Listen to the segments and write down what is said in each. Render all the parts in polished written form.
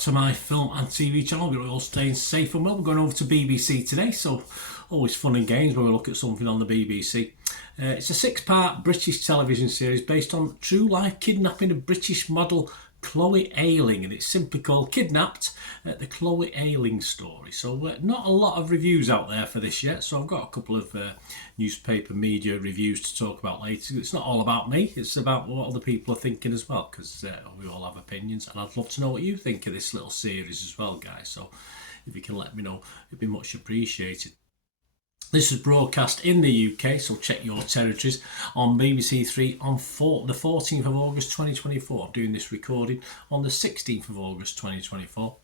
to my film and TV channel. We're all staying safe and well. We're going over to BBC today, so always fun and games when we look at something on the BBC. It's a 6-part British television series based on true life kidnapping of British model Chloe Ayling, and it's simply called Kidnapped, the Chloe Ayling story. So not a lot of reviews out there for this yet, so I've got a couple of newspaper media reviews to talk about later. It's not all about me, it's about what other people are thinking as well, because we all have opinions, and I'd love to know what you think of this little series as well, guys. So if you can let me know, it'd be much appreciated. This is broadcast in the UK, so check your territories, on BBC Three on the 14th of August 2024. I'm doing this recording on the 16th of August 2024.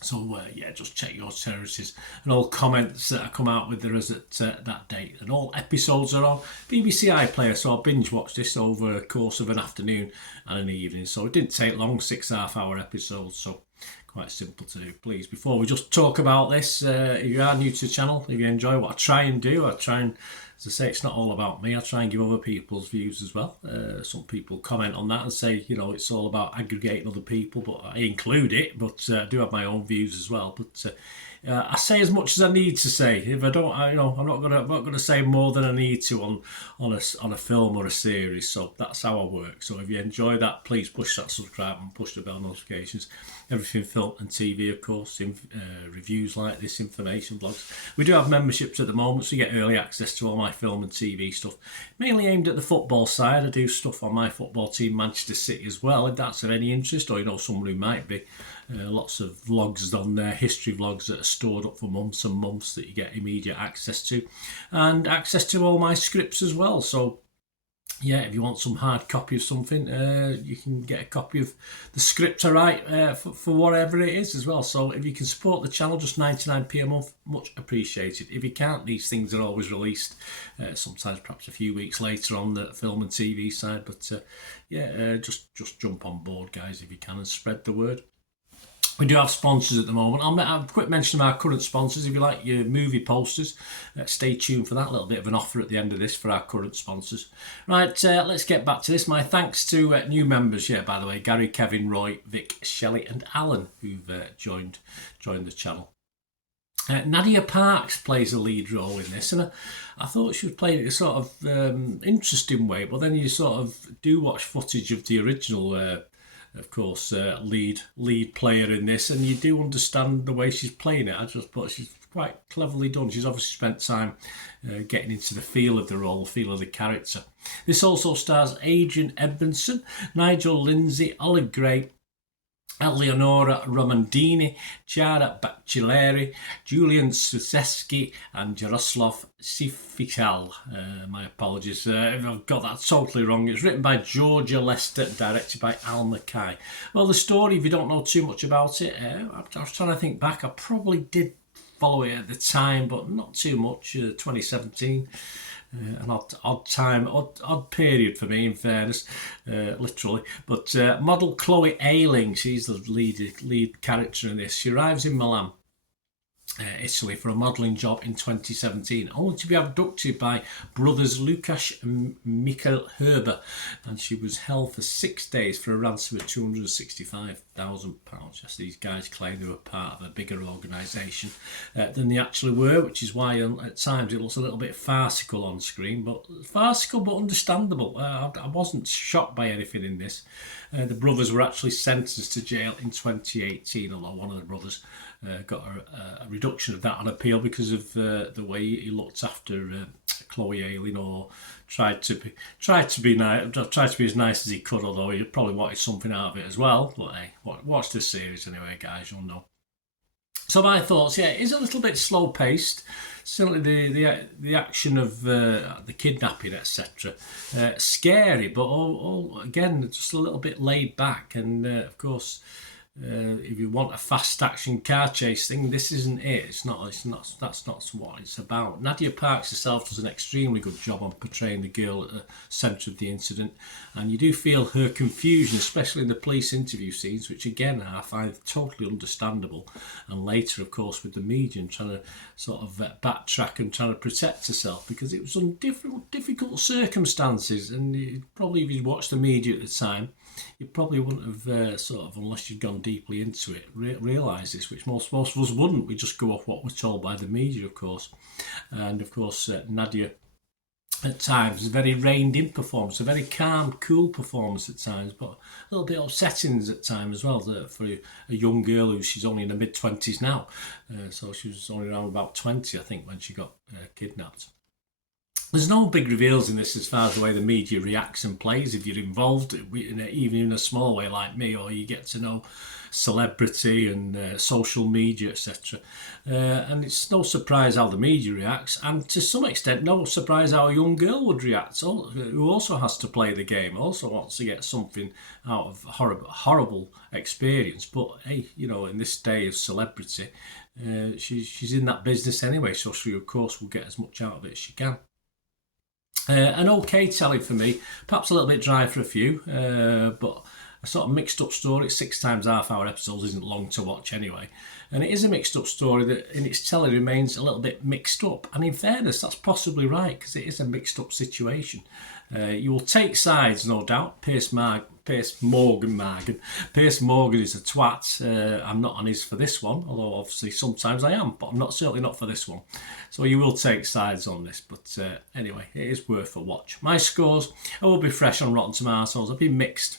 So just check your territories, and all comments that I come out with there is at that date. And all episodes are on BBC iPlayer, so I binge watched this over the course of an afternoon and an evening. So it didn't take long, 6.5-hour episodes, so quite simple to do. Please, before we just talk about this, if you are new to the channel, if you enjoy what I try and do, as I say, it's not all about me. I try and give other people's views as well. Some people comment on that and say, it's all about aggregating other people, but I include it, but I do have my own views as well. But I say as much as I need to say. If I don't, I'm not gonna say more than I need to on a film or a series. So that's how I work. So if you enjoy that, please push that subscribe and push the bell notifications. Everything film and TV, of course, reviews like this, information blogs. We do have memberships at the moment, so you get early access to all my film and TV stuff, mainly aimed at the football side. I do stuff on my football team, Manchester City, as well, if that's of any interest, or someone who might be. Lots of vlogs on there, history vlogs that are stored up for months and months that you get immediate access to, and access to all my scripts as well. So yeah, if you want some hard copy of something, you can get a copy of the script I write for whatever it is as well. So if you can support the channel, just 99p a month, much appreciated. If you can't, these things are always released, sometimes perhaps a few weeks later on the film and TV side. But just jump on board, guys, if you can, and spread the word. We do have sponsors at the moment. I'll quick mention of our current sponsors. If you like your movie posters, stay tuned for that. A little bit of an offer at the end of this for our current sponsors. Right, let's get back to this. My thanks to new members, by the way, Gary, Kevin, Roy, Vic, Shelley and Alan, who've joined the channel. Nadia Parks plays a lead role in this, and I thought she was playing it a sort of interesting way, but then you sort of do watch footage of the original of course, lead player in this, and you do understand the way she's playing it. I just thought she's quite cleverly done. She's obviously spent time getting into the feel of the role, the feel of the character. This also stars Adrian Edmondson, Nigel Lindsay, Olive Gray, Eleonora Romandini, Chiara Baccelleri, Julian Suseski and Jaroslav Sifical. My apologies if I've got that totally wrong. It's written by Georgia Lester, directed by Al Mackay. Well, the story, if you don't know too much about it, I was trying to think back. I probably did follow it at the time, but not too much. 2017. An odd period for me, in fairness, literally. But model Chloe Ayling, she's the lead character in this. She arrives in Milan, Italy, for a modelling job in 2017, only to be abducted by brothers Lukasz and Michael Herber, and she was held for 6 days for a ransom of £265,000. Yes, these guys claim they were part of a bigger organisation than they actually were, which is why at times it looks a little bit farcical on screen, but understandable. I wasn't shocked by anything in this. The brothers were actually sentenced to jail in 2018, although one of the brothers got a reduction of that on appeal because of the way he looked after Chloe Ayling, or tried to be as nice as he could, although he probably wanted something out of it as well. But hey, watch this series anyway, guys, you'll know. So my thoughts, it is a little bit slow paced. Certainly the action of the kidnapping, etc. Scary, but all again just a little bit laid back, and of course. If you want a fast action car chase thing, this isn't it. That's not what it's about. Nadia Parks herself does an extremely good job on portraying the girl at the centre of the incident, and you do feel her confusion, especially in the police interview scenes, which again I find totally understandable. And later, of course, with the medium trying to sort of backtrack and trying to protect herself, because it was on difficult circumstances, and probably if you'd watched the media at the time, you probably wouldn't have unless you'd gone deeply into it realise this, which most of us wouldn't. We just go off what we're told by the media, of course. And of course, Nadia at times, a very reined-in performance, a very calm, cool performance at times, but a little bit upsetting at times as well for a young girl who she's only in her mid-20s now. So she was only around about 20, I think, when she got kidnapped. There's no big reveals in this as far as the way the media reacts and plays. If you're involved, even in a small way like me, or you get to know celebrity and social media, etc. And it's no surprise how the media reacts, and to some extent, no surprise how a young girl would react, who also has to play the game, also wants to get something out of horrible experience. But hey, you know, in this day of celebrity, she's in that business anyway, so she of course will get as much out of it as she can. An okay telly for me, perhaps a little bit dry for a few, but a sort of mixed up story. 6 times half-hour episodes isn't long to watch anyway, and it is a mixed up story that in its telly remains a little bit mixed up, and in fairness that's possibly right, because it is a mixed up situation. You will take sides, no doubt. Piers Morgan is a twat. I'm not on his for this one, although obviously sometimes I am, but I'm certainly not for this one. So you will take sides on this, but anyway, it is worth a watch. My scores, I will be fresh on Rotten Tomatoes. I've been mixed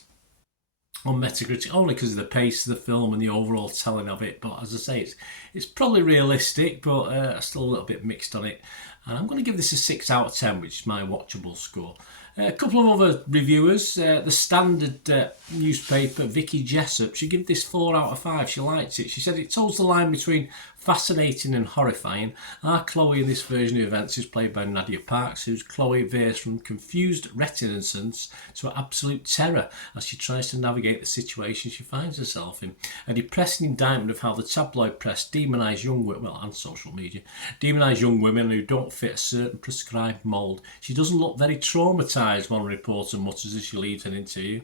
on Metacritic only because of the pace of the film and the overall telling of it, but as I say, it's probably realistic, but still a little bit mixed on it. And I'm going to give this a 6 out of 10, which is my watchable score. A couple of other reviewers, the Standard newspaper, Vicky Jessup, she gave this 4 out of 5. She liked it. She said it toes the line between fascinating and horrifying. Our Chloe in this version of events is played by Nadia Parks, whose Chloe veers from confused reticence to absolute terror as she tries to navigate the situation she finds herself in. A depressing indictment of how the tabloid press demonise young women, and social media, demonise young women who don't fit a certain prescribed mould. She doesn't look very traumatised, one reporter mutters as she leaves an interview.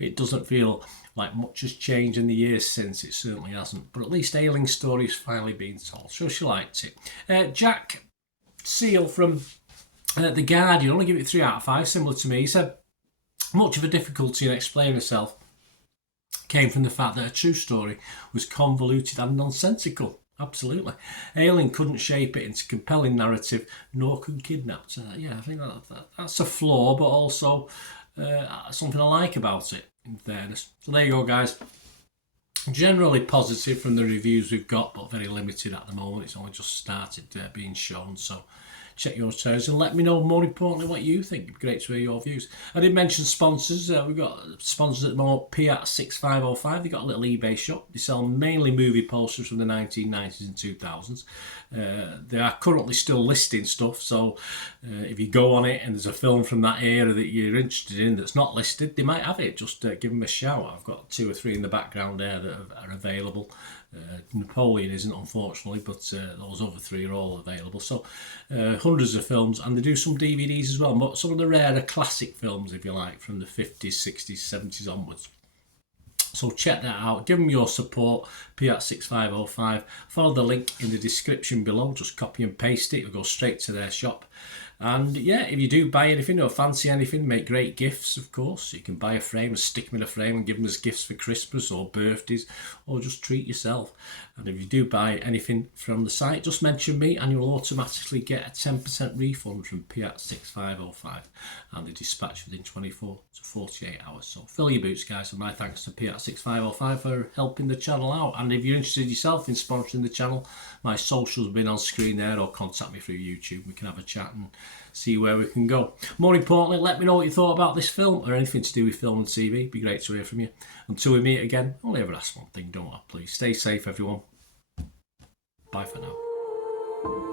It doesn't feel like much has changed in the years since, it certainly hasn't, but at least Ayling's story is finally being told, so she liked it. Jack Seal from The Guardian only give it 3 out of 5, similar to me. He said much of a difficulty in explaining herself came from the fact that her true story was convoluted and nonsensical. Absolutely. Ayling couldn't shape it into compelling narrative, nor could Kidnapped. I think that's a flaw, but also something I like about it, in fairness. So there you go, guys. Generally positive from the reviews we've got, but very limited at the moment. It's only just started being shown, so check your toes and let me know, more importantly, what you think. It'd be great to hear your views. I did mention sponsors. We've got sponsors at the moment. Piat6505, they've got a little eBay shop. They sell mainly movie posters from the 1990s and 2000s. They are currently still listing stuff, so if you go on it and there's a film from that era that you're interested in that's not listed, they might have it. Just give them a shout. I've got 2 or 3 in the background there that are available. Napoleon isn't, unfortunately, but those other 3 are all available. So hundreds of films, and they do some DVDs as well, but some of the rarer classic films, if you like, from the 50s, 60s, 70s onwards. So check that out. Give them your support. Piat6505. Follow the link in the description below. Just copy and paste it. It'll go straight to their shop. And yeah, if you do buy anything or fancy anything, make great gifts, of course. You can buy a frame and stick them in a frame and give them as gifts for Christmas or birthdays, or just treat yourself. And if you do buy anything from the site, just mention me and you'll automatically get a 10% refund from Piat6505. And they dispatch within 24 to 48 hours. So fill your boots, guys, and my thanks to Piat6505 for helping the channel out. And if you're interested yourself in sponsoring the channel, my socials have been on screen there, or contact me through YouTube. We can have a chat and see where we can go. More importantly, let me know what you thought about this film or anything to do with film and TV. It'd be great to hear from you. Until we meet again, only ever ask one thing, don't I? Please stay safe, everyone. Bye for now.